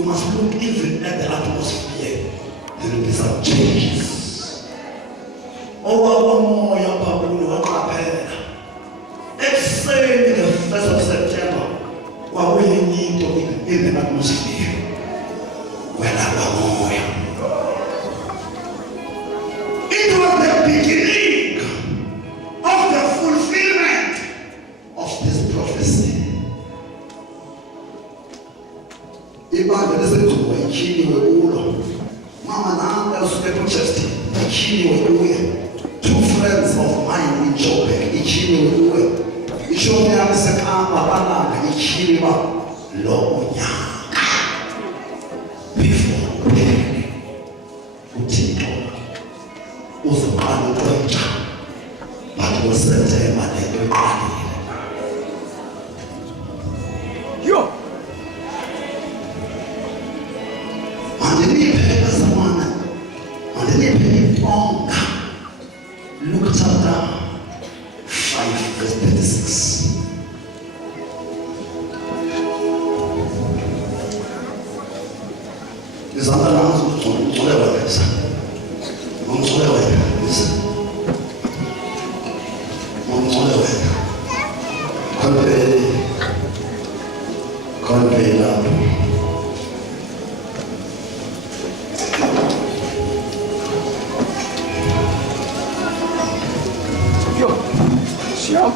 you must look even at the atmosphere. There will be some changes. Oh, let's say the 1st of September, what we need to be in the atmosphere. It was the beginning of the fulfillment of this prophecy. Ibanda lesethuba ikhini wekulo. Mama nami esuke chest ikhini wekuye. 2 friends of mine in Joburg ikhini wekuye. Ishomi yami sekhamba balanga ikhini ba lo nyaka. Before uthixo uzobhala ukwenza but usenze malento eqalile. Yo andiniphe zamana andiniphe onga. Luke chapter 5 verse 36. Izandla lami zokugcolewa lesa. Ngomgcolewa lesa. Ngomgcolewa. Konke lapho. Yo. Siap.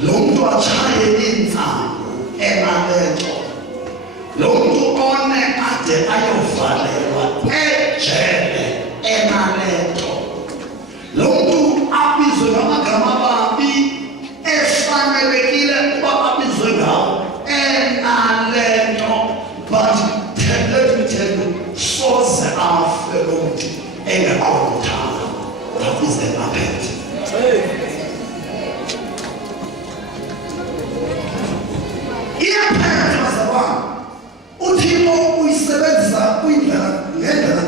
Lo muntu achaye inzalo emalento. Lo muntu one ade ayovalelwa ejele enalento. Lo muntu abizwe ngamagama amabi efanelekile ukuba abizwe ngawo enalento. But let me tell you, soze afe lo muntu engaqothanga. That is the apet. Iyaphetha bazalwane. Uthixo uyisebenzisa kwindlela ngendlela.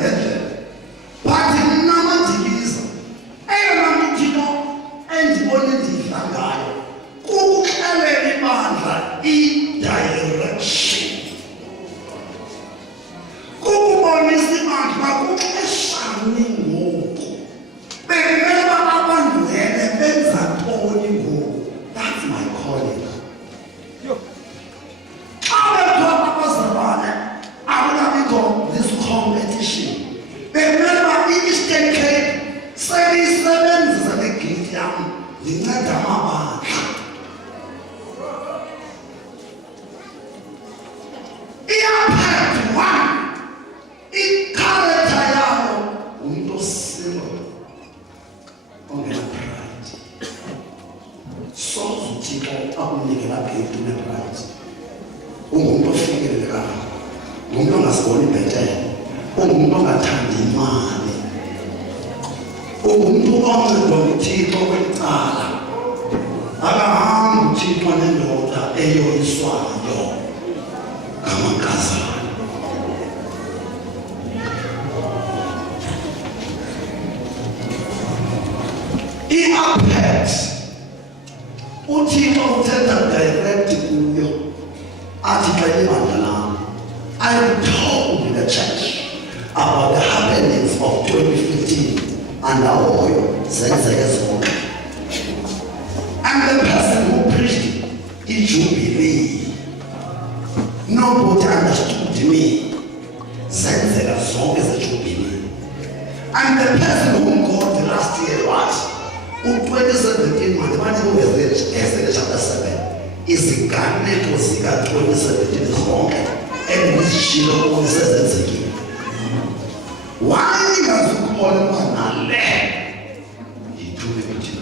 But mina madikiza eyona mithimo endibone ndidla ngayo kukuxelela ibandla i-direction. Kukubonisa ibandla kuxeshani ngoku. Bekumele abandwele benza ntoni ngoku. That's my calling. This competition. Remember, Eastern Cape, sayisebenzisa le gift yami linceda amabandla. Iyaphetha one, i-character yayo umuntu osilo ongena pride. Soze uThixo akunikela gift une-pride. Ungumuntu ofikelelekayo. Umuntu ongasiboni ibhetele, umuntu ongathandi imali, umuntu oncedwa nguThixo kwicala, akahambi uThixo nendoda eyoyiswayo ngamankazana. I-apet uThixo uthetha direct kuyo athi xa ibandla lam. I told the church about the happenings of 2015 and our oil, and the person who preached it jubilee. Nobody understood me. Zenzeka zonke ze jubilee. And the person whom God last year was, 2017 Ezra chapter 7, iziganeko zika 2017 zonke. And this Shilo says it again. Why does he call him an He told him to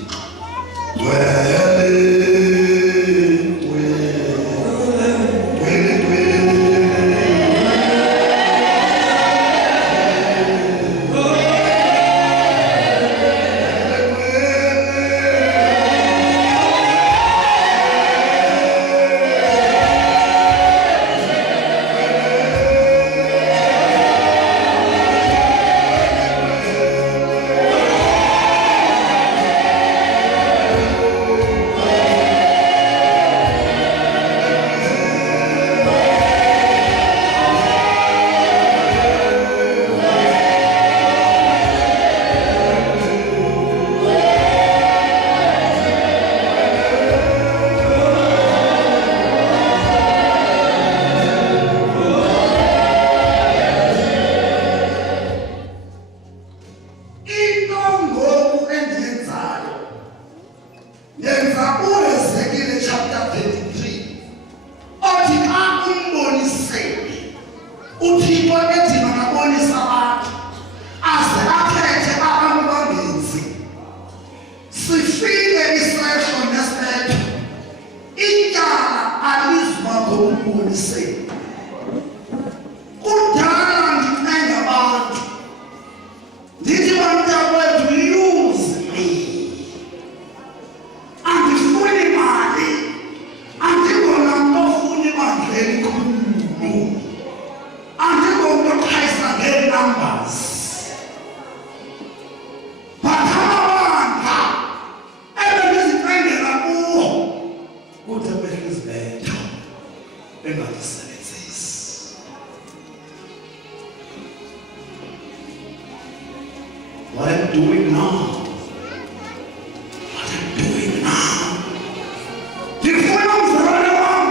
what I'm doing now. What I'm doing now. Different from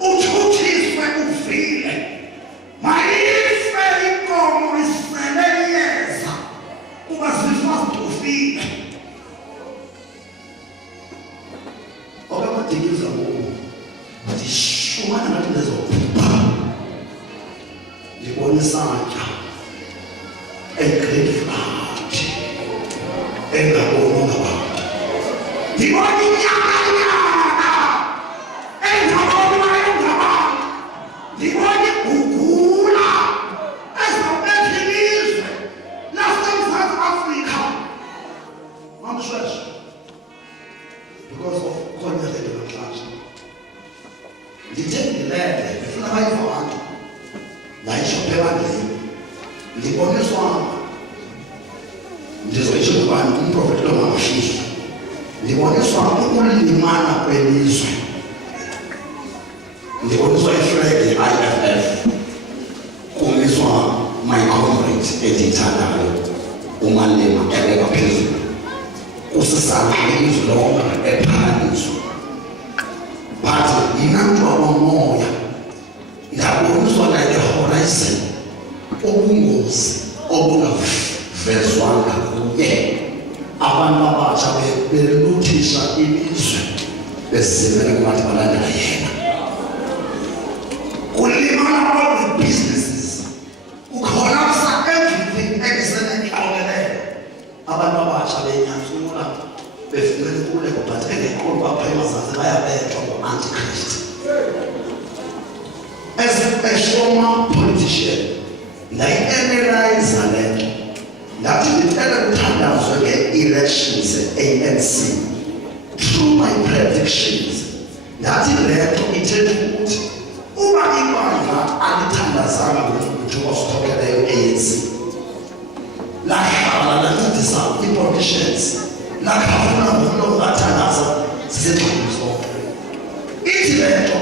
uchuchi swe ufile. Maife ikomo iseleyeza. Kuba sifast ufile. Oba madikiza Mungu. Zishumana ngathi lezo. ndibona isantya e-great flood engabonwa ngabantu. Ndibona inyakanyaka engabonwayo ngabantu. Ndibona igugula ezawubetha ilizwe laseMzantsi Afrika. Mamshweshe, because of konyelelo namhlanje ndithembile ndifuna bayiva abantu nayisho phebandleni ndiboniswa ndizoyisho ngubani umprofeti lomangafihli ndiboniswa ukulimana kwelizwe ndiboniswa iflag ye-IFF kumiswa my comrade endiyithandayo umalema ebeka phezulu kusisana ilizwe lonke ephakanyiswa but yina mntu wabomoya ndaboniswa la i-horizon obungozi obungavezwanga kuye abantu abatsha beluthisha ilizwe besizimele kubantu balandela yena kulimana all the businesses ukhonapsa everything ebisenenhlawelelo abantu abatsha benyathula befikele kuleko but engeqondo bapha emazantsi bayabethwa ngo-antichrist. As a former politician, ndayi-analyze le nto ndathi ndicela kuthandazwe nge-elections e-ANC. Through my predictions ndathi le nto ithetha ukuthi uba ibandla alithandazanga ngomntu osikhokeleyo ANC lahlala lancedisa ii-politicians lakhafuna ngomntu ongathandaza sisexhobo sonke. Ithi le nto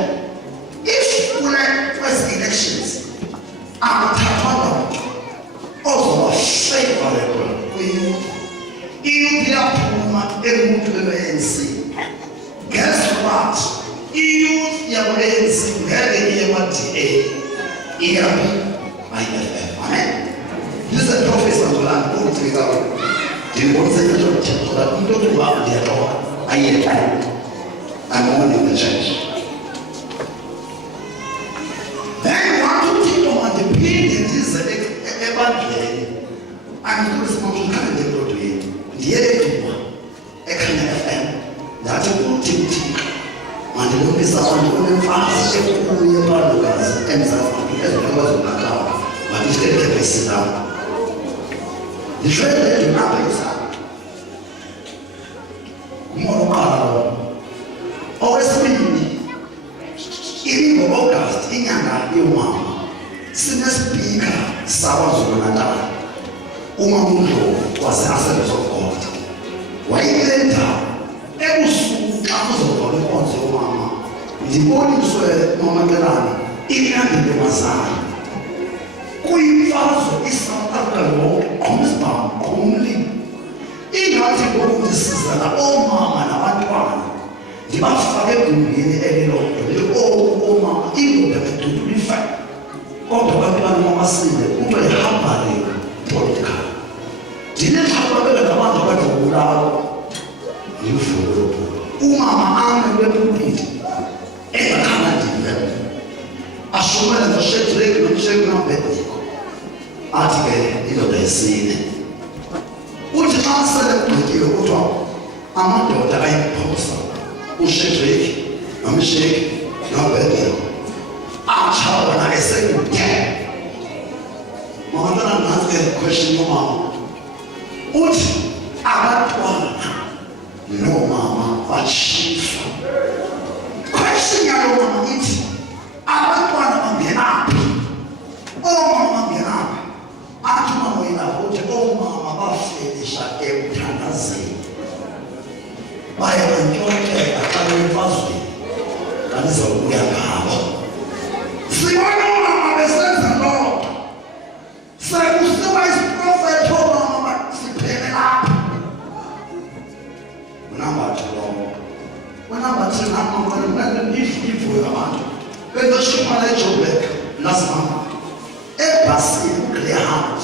if kwezi elections akuthathwanga mntu ozoba favorable kwi-youth, i-youth iyaphuma emuntwini we-ANC. Guess what? I-youth yakwa-ANC ngeke iye kwa-DA, iyaphi? IFF. Amen. Listen, Professor Nzolani, ukuthikiza wena ndibonise into yokuthethela into yokuba ndiyatoka ayeka. I'm on in the church. Then want to think about the pain that is ebandleni andikusimamsho khane ndemlodweni ndiyelethuba ekhanya FM ndathi kuthi mandibonisa abantu onemfazi enkulu yempalukazi eMzantsi Afrika ezokwaZulu-Natal mandishiyeke besinawo ndishwele ndinapha isana umoya oqala lo. Owesibili ngo-August inyanga yomama sinespeaker saKwaZulu-Natal umama uNdlovu wase-Assemblies of God. Wayile ndawo ebusuku xa kuzovalwa inkonzo yomama ndiboniswe nomamelane inyangelomazana kuyimfazwe iSouth Africa lonke qhumsibhamu qhumlimi ingathi ngokundisizana omama nabantwana ndibafake egumbini elilodwa omama indoda bedudula kodwa abantwana bamasile kube ihambale political ndinexhaphabele ngabantu abadlubulayo ndivulo umama ame wepulpiti engakhanga ndive ashumele noshedrake nomsheki nabednego athi ke indoda yesine uthi xa sele kugqityiwe kuthiwa amadoda ayiphosa uShedrake nomsheki nabednego achawona esekude mawantwana nansi question yomama uthi abantwana nomama batshiswa. Question yalo mama ithi abantwana bangenaphi omama bangenaphi athi umama yena uthi omama bafelisha ekuthandazeni baye bantshontshelwa xa bemfazweni kandizokuya ngabo. Sibona omama besenza loo nto sekusiba isiprofethi omama siphele lapha. Number 2 number 3 namama ivuyo abantu bengashumana eJoburg lasimama ebhasini uGreyhound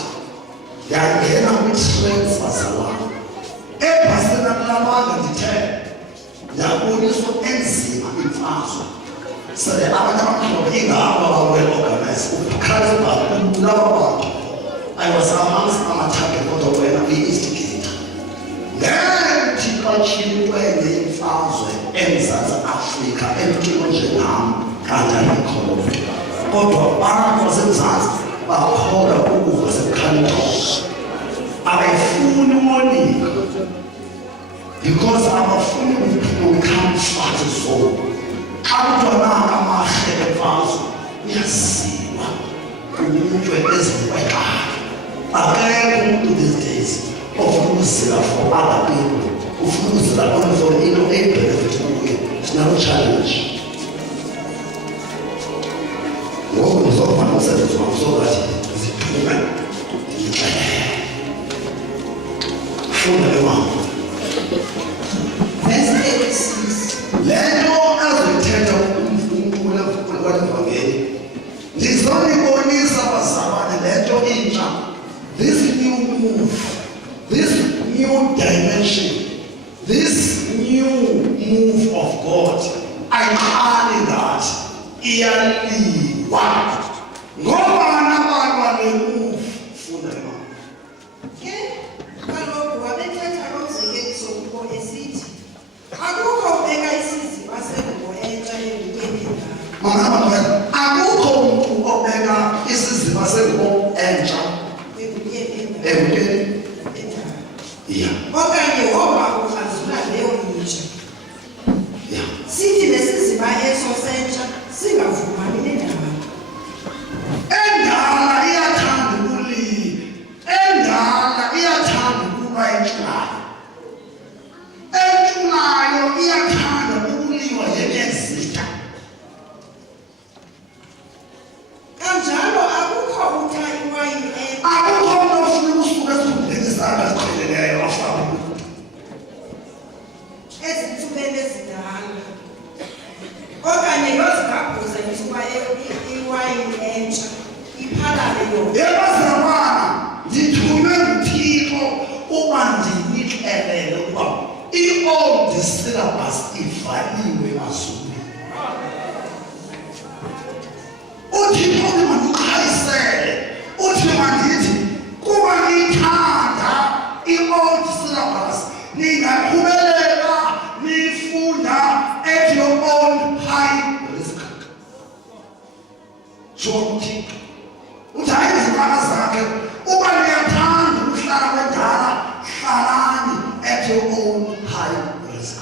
yangena kwi-train sazalwana ebhasini akulabanga ndithe yaboniswa enzima imfazwe sele abantu abamhlophe ingabo well organized ukhalifani I was amongst ama-target kodwa wena uyi-instigator. Ngethi kachini kwenye imfazwe eMzantsi Afrika emntwini onjengam kanti ayikho. Kodwa abantu baseMzantsi bakholwa ukuva sekukhalipho. Abayifuni umonika because abafuni become fat zone. Xa kuthiwa nanga amahle emfazwe uyaziwa umuntu ezikwekayo. Akekho umuntu these days ofuna ukuzila for other people, ufuna ukuzila only for into ebenefit kuye. It's not a challenge. Ngoku ngizofana umsebenzi wam so that ziphume ndiyixelele. Funda ke mama. Lento azithetha umfumula walivangeli. Ndizonibonisa bazalwane lento intsha. This new move, this new dimension, this new move of God, I call that iyaliwa. Ngoba nabantu le move funda le mama. Kaloku wabethetha ngomzekeliso kubo esithi akukho ubeka isiziba sengubo entsha engubeni Mama, akukho umuntu obeka isiziba sengubo entsha engubeni. Yeah. okanye woba uzazula leyo intsha. Yeah. Sithi lesiziba eso sentsha singavumani nendaba. Endala iyathanda ukulila. Endala iyathanda ukuba entshulayo. Entshulayo iyathanda ukuliwa yemezitha. Kanjalo akukho utha iwayini Akukho umuntu ofuna ukusuka esikhundleni sakhe asiqheleleyo afake. ezintsubeni ezindala. Okanye yozigabhuza nisuba iwayini entsha iphalale yona. Yebazalwana, ndithunywe nguThixo uba ndinixelele ukuba i-old syllabus ivaliwe emazulwini. uThixo mandikuqhayisele, uthi mandithi kuba nithanda i-old syllabus ningaqhubeleka nifunda at your own high risk. So uThixo uthi hayi izintaka zakhe uba niyathanda ukuhlala kwendala hlalani at your own high risk.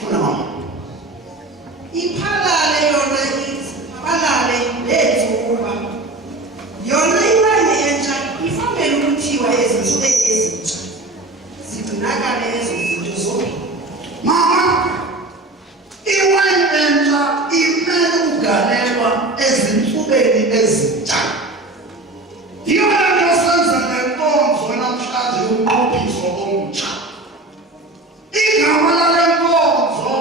Funa mama. Iphalale yona iphalale lethu kuba yona iwayini entsha ifanele ukuthiwa ezinsukwini ezintsha zigcinakale ezo zinto zombili. Mama, iwayini entsha imele ukugalelwa ezinsukeni ezintsha. Yiyo le nto senza le nkonzo namhlanje yomnqophiso omtsha. Igama lale nkonzo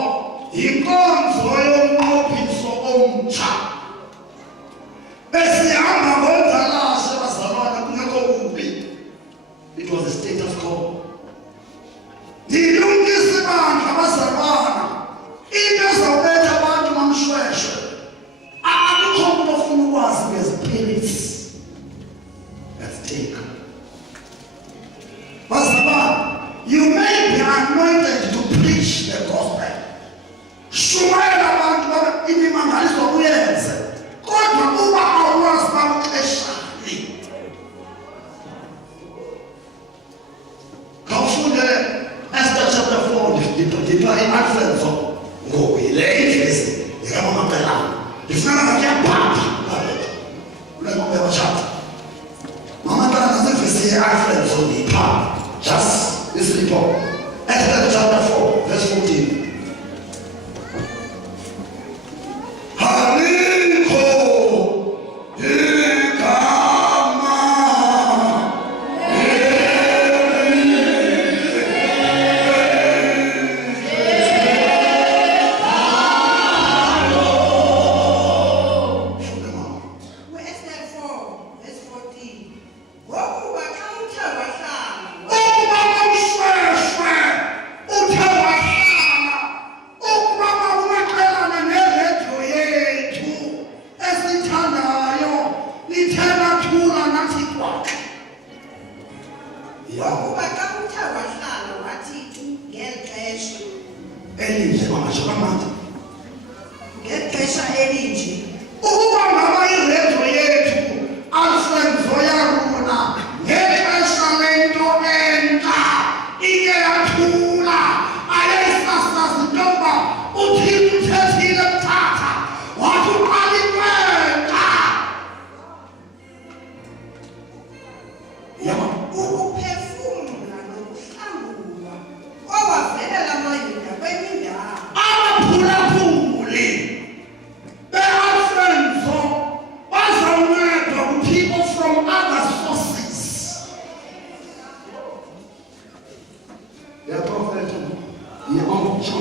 yinkonzo yomnqophiso omtsha. Besihamba ngondlalashe bazalwana kungekho kubi. It was a status quo. Ndilungisa ibandla bazalwana. Into ezawubetha abantu mamshweshwe. Akukho umuntu ofuna ukwazi ngezipirits at stake. Bazalwana, you may be anointed to preach the gospel. Shumayela abantu babe imimangaliso uyenze. Kodwa uba awazi bakuxeshani. Khawufundele Esther chapter 4 ndipha i-Alfrd Nzo ngoku yile ivesi ikamamaqelana. Ndifuna ngakuyabhapha kule ngombe yabashata. Mama ntana nasevesi ye-Alfrd Nzo ndiyipha. Just listen to Esther chapter 4 verse 14. Ukuba umshweshwe uthe wahlala ngisho kamanje ngexesha elinje ukuba ngaba iredio yethu Alfred Nzo yaruna ngexesha lento entsha ike yathula ayisasazi into yokuba uThixo uthethile kuthatha wathi uqala inkwenka yabo ukuphefumula nokuhlangulwa owavelela amayuda kwenye indawo abaphulaphuli be-Alfred Nzo bazawuncedwa ku-people from other sources. Yaprofetha yonke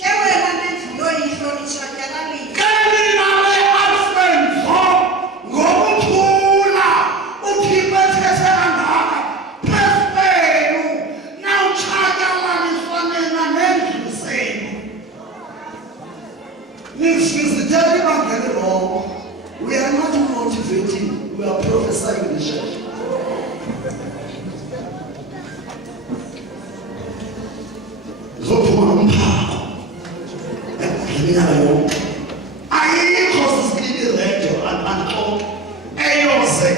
ke wena nendlu itshatyalalile kanina be-Alfred Nzo ngokuthula uThixo ethethe kangaka phezu kwenu nawutshatyalaliswa nina nendlu zenu. Nisizithela ibangeli rongo. We are not motivating, we are prophesying in the church. Zophuma nomphako eminyaka yonke ayikho sisikili radio anxoxe eyoze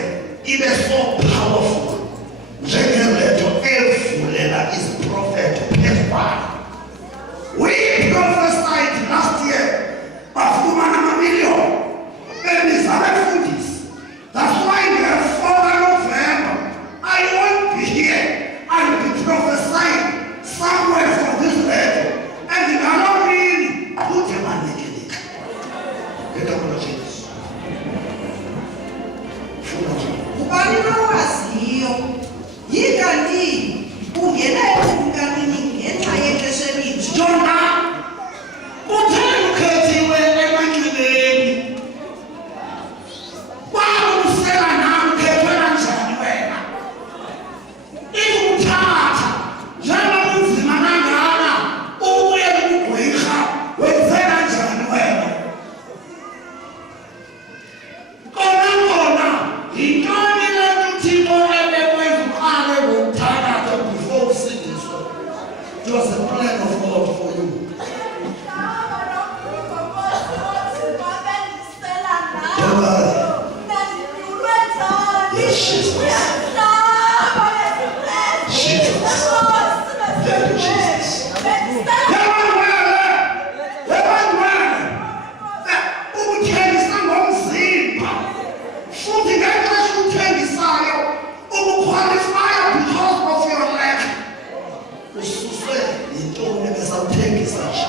ibe so powerful njengeradio evulela iziprofeto phezu kwayo. We prophesied last year bafumana amamiliyoni bebiza abefundisi. That's why in the 4th November I won't be here. I'll be prophesying somewhere for this radio and in another really put a man in it. Get up on the chance. ubani nowaziyo yikanti ungena ebukanini ngenxa yexesha elinje Jonah, uthanda ukhethiwe emanxebeni. Kwakusela nawe ukhethwe kanjani wena? Ikuthatha njengoba unzima kangaka ubuye kugqwirha wenze kanjani wena? Kona yintoni le nto uThixo ebekwenza uqale ngokuthandatha before usindiswe? It was a plan of God for you. Don't worry. Yes, Jesus. Jesus. Thank you, Jesus. Ukuthengisa ngomzimba futhi ngexesha uthengisayo ubuqualifya because of your lack. Ususwe yintoni besawuthengisa nje?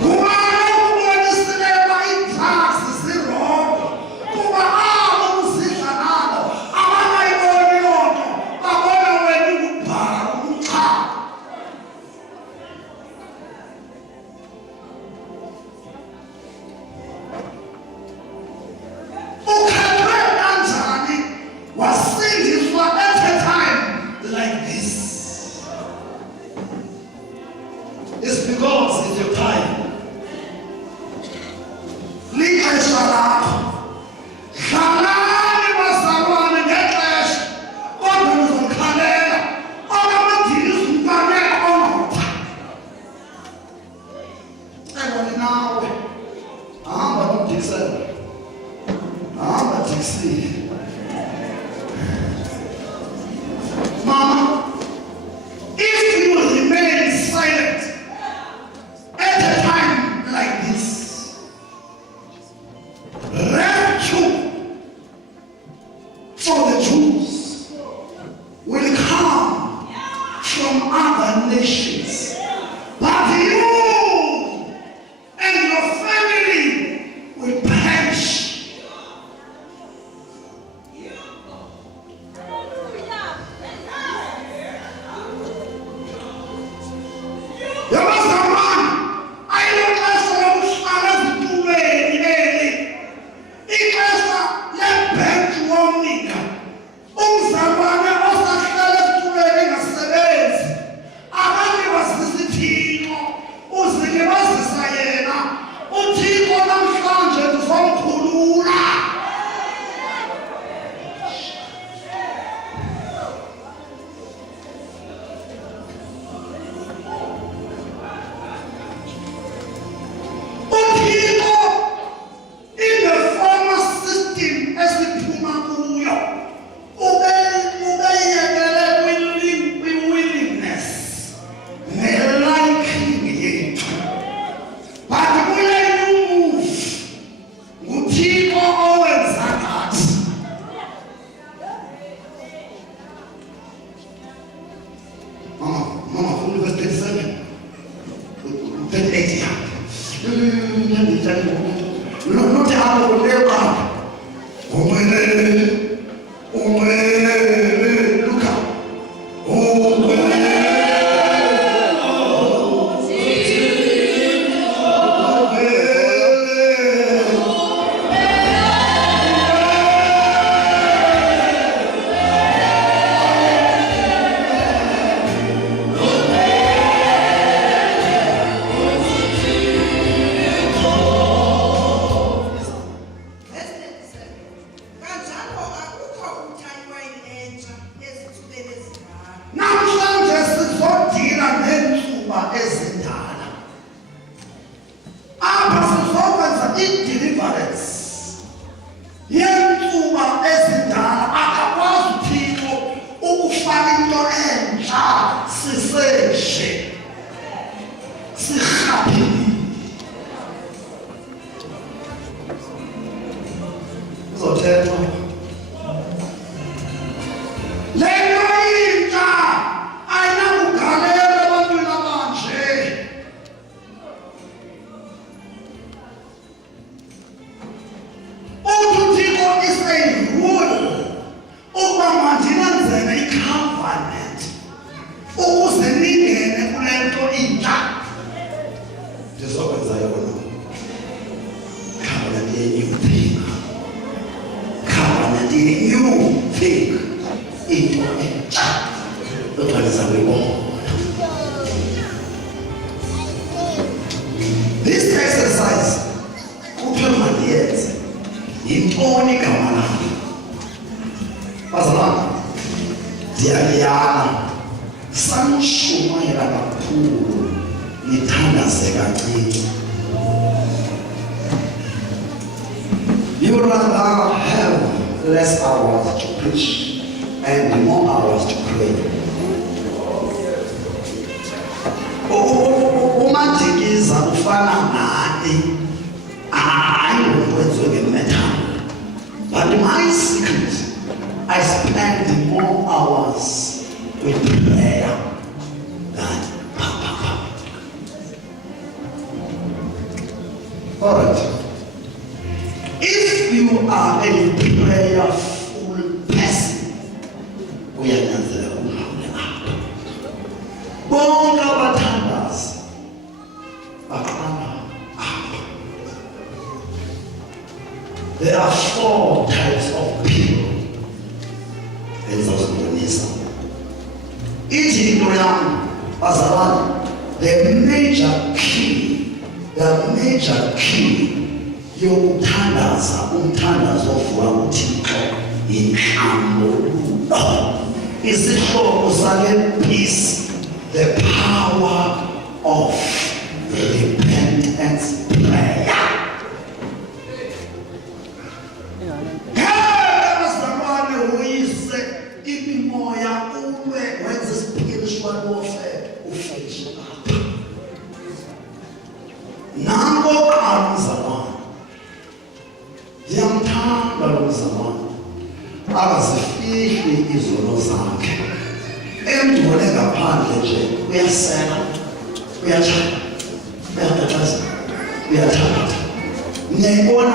Kumele ukubonisilela i-drugs zirongo kuba abo uzidla nabo abangayiboni loo nto babona wena ukubhala umchamo. Ukhethwe kanjani wasindiswa at a time like this? It's because it's your time. Lixesha lakho. Hlalani bazalwane ngexesha kodwa nizomkhalela okamadikiza umfanele ongotha. Engoni nawe hamba nomdikisela hamba dikisile. Mama, if you remain silent at a time like this, rapture for the Jews will come from other nations, but you and your family will perish. Not how to live up. Look up. This exercise, yintoni igama lakhe? Bazalwane, ndiyaliyala sanishumayela kakhulu nithandaze kancinci. You rather have less hours to preach and more hours to pray. Madikiza ufana nani? I don't know matter. But my secret, I spend more hours with prayer than papa. Alright. If you are a prayerful person, we are not there. Bonga batandas. There are 4 types of people in Zosimonisa. Each Indian Bazalwane, the major key yokuthandaza umthandazo ovula uThixo inhlambululo. Isihloko sale peace, the power of repentance prayer. Spiritual warfare ufisha apha. Nango kamzalwane. Ndiyamthanda lo mzalwane. Akazifihli izono zakhe. Emndibone ngaphandle nje uyasela, uyatshaya, uyathathaza, uyathatha. Niyayibona